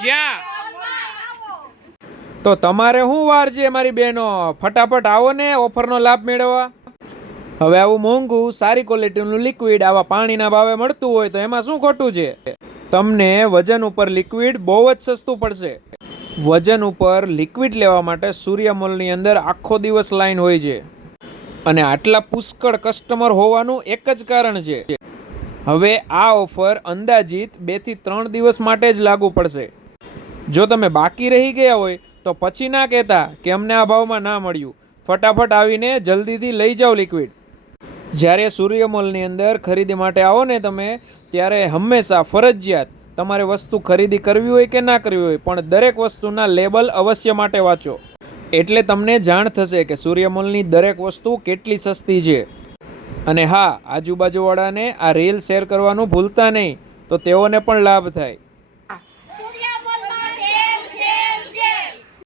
ક્યાં? તો તમારે શું વાર છે મારી બહેનો, ફટાફટ આવો ને ઓફરનો લાભ મેળવવા. હવે આવું મોંઘું સારી ક્વોલિટીનું લિક્વિડ આવા પાણીના ભાવે મળતું હોય તો એમાં શું ખોટું છે? તમને વજન ઉપર લિક્વિડ બહુ જ સસ્તું પડશે. વજન ઉપર લિક્વિડ લેવા માટે સૂર્યમોલની અંદર આખો દિવસ લાઈન હોય છે અને આટલા પુષ્કળ કસ્ટમર હોવાનું એક જ કારણ છે. હવે આ ઓફર અંદાજિત 2 થી 3 દિવસ માટે જ લાગુ પડશે. જો તમે બાકી રહી ગયા હોય તો પછી ના કહેતા કે અમને આ ભાવમાં ના મળ્યું. ફટાફટ આવીને જલ્દીથી લઈ જાઓ લિક્વિડ. જ્યારે સૂર્યમોલની અંદર ખરીદી માટે આવો ને તમે, ત્યારે હંમેશા ફરજિયાત તમારે વસ્તુ ખરીદી કરવી હોય કે ના કરવી હોય, પણ દરેક વસ્તુના લેબલ અવશ્ય માટે વાંચો. એટલે તમને જાણ થશે કે સૂર્યમોલની દરેક વસ્તુ કેટલી સસ્તી છે. અને હા, આજુબાજુવાળાને આ રીલ શેર કરવાનું ભૂલતા નહીં, તો તેઓને પણ લાભ થાય.